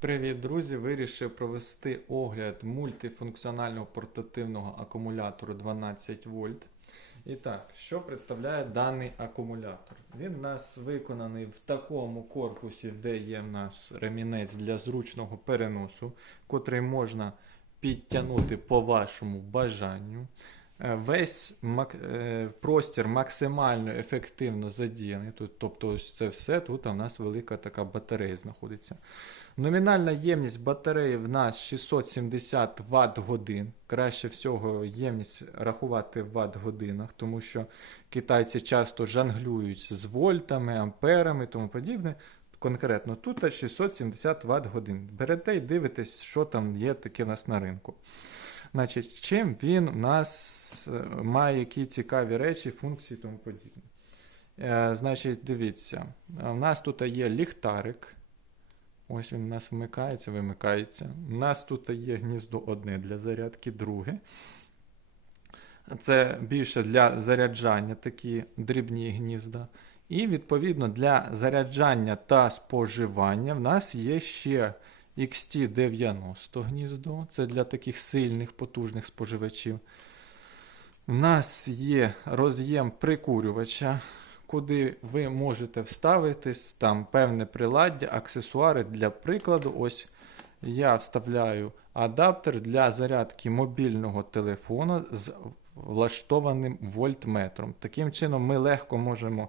Привіт, друзі! Вирішив провести огляд мультифункціонального портативного акумулятору 12 вольт. І так, що представляє даний акумулятор? Він у нас виконаний в такому корпусі, де є в нас ремінець для зручного переносу, котрий можна підтягнути по вашому бажанню. Е, Весь мак- е, простір максимально ефективно задіяний. Тут, тобто, це все. Тут у нас велика така батарея знаходиться. Номінальна ємність батареї в нас 670 Вт годин. Краще всього ємність рахувати в Вт годинах, тому що китайці часто жонглюють з вольтами, амперами і тому подібне. Конкретно тут 670 Вт годин. Берете і дивитесь, що там є таке в нас на ринку. Значить, чим він у нас е, має які цікаві речі, функції і тому подібне. Е, значить, дивіться, у нас тут є ліхтарик. Ось він у нас вмикається, вимикається. У нас тут є гніздо одне для зарядки, друге. Це більше для заряджання такі дрібні гнізда. І, відповідно, для заряджання та споживання в нас є ще XT90 гніздо. Це для таких сильних, потужних споживачів. У нас є роз'єм прикурювача, куди ви можете вставити там певне приладдя, аксесуари для прикладу. Ось я вставляю адаптер для зарядки мобільного телефону з влаштованим вольтметром. Таким чином, ми легко можемо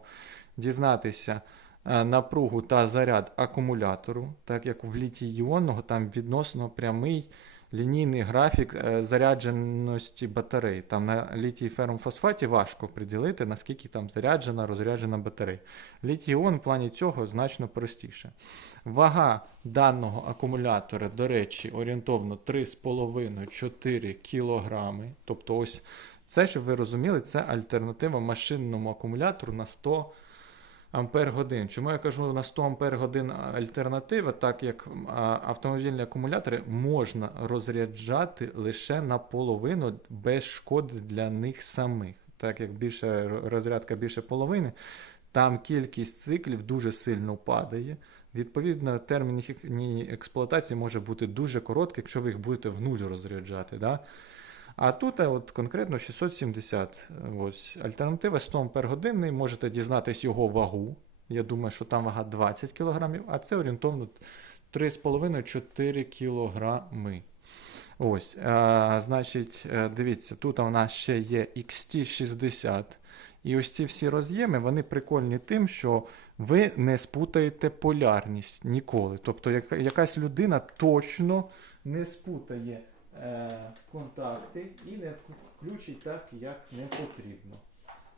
дізнатися напругу та заряд акумулятору, так як в літій-іонного там відносно прямий лінійний графік е, зарядженості батарей. Там на літій фосфаті важко приділити, наскільки там заряджена, розряджена батарея. Літій-іон в плані цього значно простіше. Вага даного акумулятора, до речі, орієнтовно 3,5-4 кг. Тобто, ось це, щоб ви розуміли, це альтернатива машинному акумулятору на 100 ампер годин. Чому я кажу на 100 ампер годин альтернатива, так як автомобільні акумулятори можна розряджати лише наполовину без шкоди для них самих. Так як більше розрядка більше половини, там кількість циклів дуже сильно падає. Відповідно, термін їхньої експлуатації може бути дуже короткий, якщо ви їх будете в нуль розряджати. Да? А тут е, от, конкретно 670. Ось, альтернатива 100 ампергодинний, можете дізнатись його вагу. Я думаю, що там вага 20 кг, а це орієнтовно 3,5-4 кг. Ось, а, Значить, е, дивіться, тут у нас ще є XT60. І ось ці всі роз'єми, вони прикольні тим, що ви не спутаєте полярність ніколи. Тобто, якась людина точно не спутає е, контакти і не включить так, як не потрібно.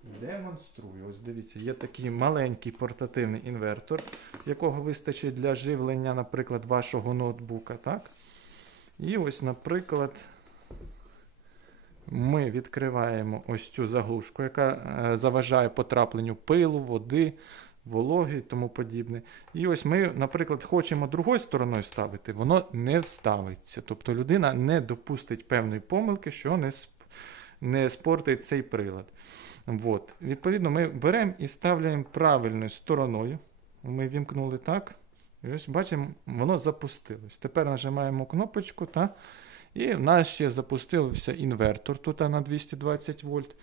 Демонструю. Ось дивіться, є такий маленький портативний інвертор, якого вистачить для живлення, наприклад, вашого ноутбука. так? І ось, наприклад, ми відкриваємо ось цю заглушку, яка е, заважає потрапленню пилу, води, вологи і тому подібне. І ось ми, наприклад, хочемо другою стороною ставити, воно не вставиться. Тобто людина не допустить певної помилки, що не, не спортить цей прилад. От. Відповідно, ми беремо і ставляємо правильною стороною. Ми вімкнули так. І ось бачимо, воно запустилось. Тепер нажимаємо кнопочку, та, і в нас ще запустився інвертор тут на 220 вольт,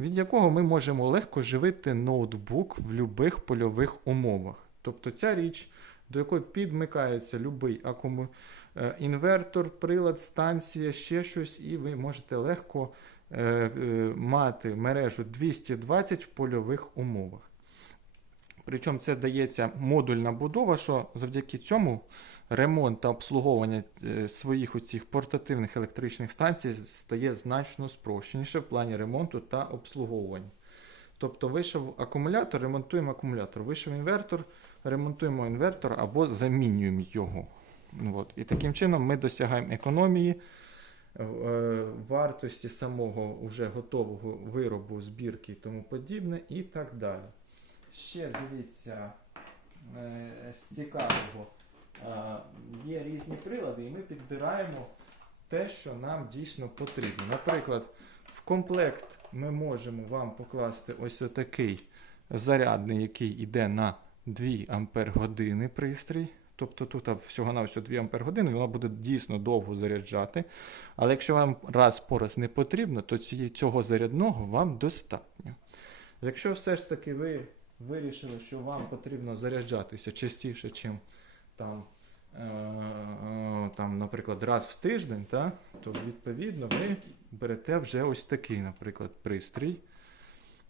від якого ми можемо легко живити ноутбук в будь-яких польових умовах. Тобто ця річ, до якої підмикається будь-який акуму... е, інвертор, прилад, станція, ще щось, і ви можете легко е, е, мати мережу 220 в польових умовах. Причому це дається модульна будова, що завдяки цьому ремонт та обслуговування е, своїх оцих портативних електричних станцій стає значно спрощеніше в плані ремонту та обслуговування. Тобто вийшов акумулятор, ремонтуємо акумулятор, вийшов інвертор, ремонтуємо інвертор або замінюємо його. От. І таким чином ми досягаємо економії е, вартості самого вже готового виробу, збірки і тому подібне, і так далі. Ще дивіться е, з цікавого. Е, Є різні прилади, і ми підбираємо те, що нам дійсно потрібно. Наприклад, в комплект ми можемо вам покласти ось такий зарядний, який йде на 2 Ампер години пристрій. Тобто тут всього на всього 2 Ампер години, воно буде дійсно довго заряджати. Але якщо вам раз по раз не потрібно, то цього зарядного вам достатньо. Якщо все ж таки ви вирішили, що вам потрібно заряджатися частіше, чим там, е, е, там, наприклад, раз в тиждень, та, то відповідно ви берете вже ось такий, наприклад, пристрій,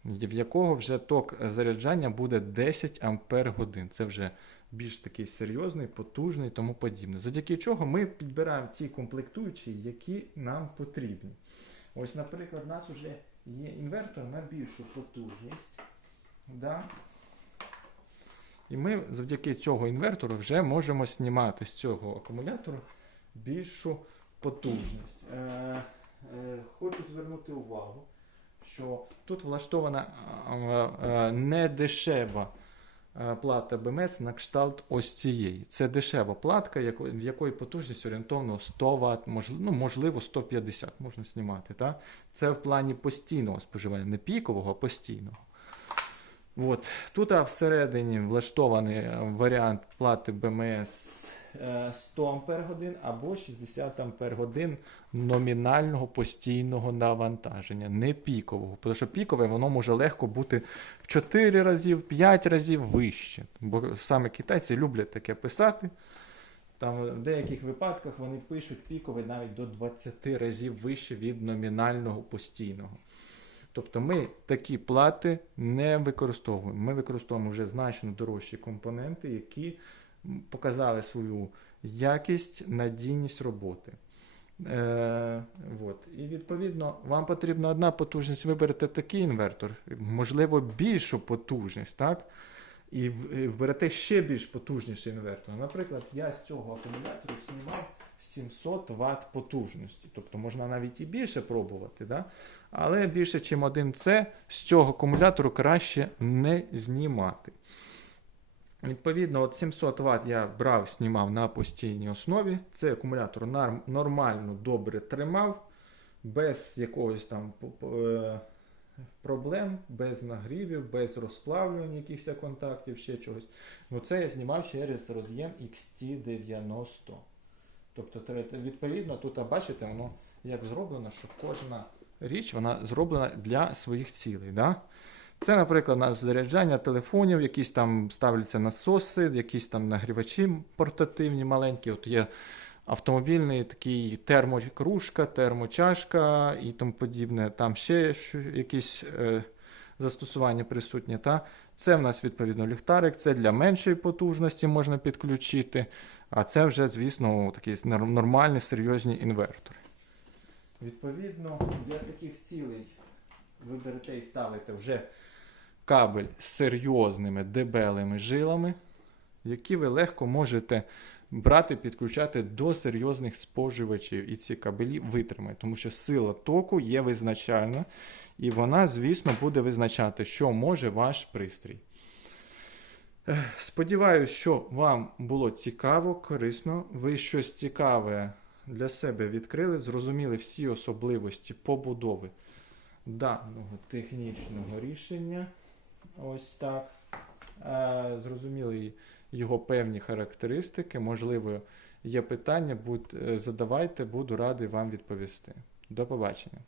в якого вже ток заряджання буде 10 Ампер годин. Це вже більш такий серйозний, потужний і тому подібне. Завдяки чого ми підбираємо ті комплектуючі, які нам потрібні. Ось, наприклад, у нас вже є інвертор на більшу потужність. Да? І ми завдяки цього інвертору вже можемо знімати з цього акумулятора більшу потужність. Е, е, хочу звернути увагу, що тут влаштована е, е, недешева е, плата БМС на кшталт ось цієї. Це дешева платка, яко- в якої потужність орієнтовно 100 Вт, можливо, ну, можливо 150 можна знімати. Та? Це в плані постійного споживання, не пікового, а постійного. От. Тут всередині влаштований е, варіант плати БМС е, 100 Ампер годин або 60 Ампер годин номінального постійного навантаження, не пікового. Тому що пікове воно може легко бути в 4 рази, в 5 разів вище. Бо саме китайці люблять таке писати. Там в деяких випадках вони пишуть пікове навіть до 20 разів вище від номінального постійного. Тобто ми такі плати не використовуємо. Ми використовуємо вже значно дорожчі компоненти, які показали свою якість, надійність роботи. Е, от. І відповідно, вам потрібна одна потужність, ви берете такий інвертор, можливо, більшу потужність, так? І берете ще більш потужніший інвертор. Наприклад, я з цього акумулятору знімав 700 Вт потужності. Тобто можна навіть і більше пробувати, да? але більше, ніж один С, з цього акумулятору краще не знімати. Відповідно, от 700 Вт я брав, знімав на постійній основі. Цей акумулятор нормально добре тримав, без якогось там е, проблем, без нагрівів, без розплавлювань якихось контактів, ще чогось. Ну це я знімав через роз'єм XT90. Тобто, відповідно, тут бачите, воно як зроблено, що кожна річ вона зроблена для своїх цілей. Да? Це, наприклад, у нас заряджання телефонів, якісь там ставляться насоси, якісь там нагрівачі портативні, маленькі. От є автомобільний такий термокружка, термочашка і тому подібне. Там ще якісь е, застосування присутні. Та? Це в нас відповідно ліхтарик, це для меншої потужності можна підключити. А це вже, звісно, такі нормальні, серйозні інвертори. Відповідно, для таких цілей ви берете і ставите вже кабель з серйозними дебелими жилами, які ви легко можете брати, підключати до серйозних споживачів. І ці кабелі витримають, тому що сила току є визначальна, і вона, звісно, буде визначати, що може ваш пристрій. Сподіваюсь, що вам було цікаво, корисно. Ви щось цікаве для себе відкрили, зрозуміли всі особливості побудови даного технічного рішення. Ось так. Е, Зрозуміли його певні характеристики. Можливо, є питання, будь, е, задавайте, буду радий вам відповісти. До побачення.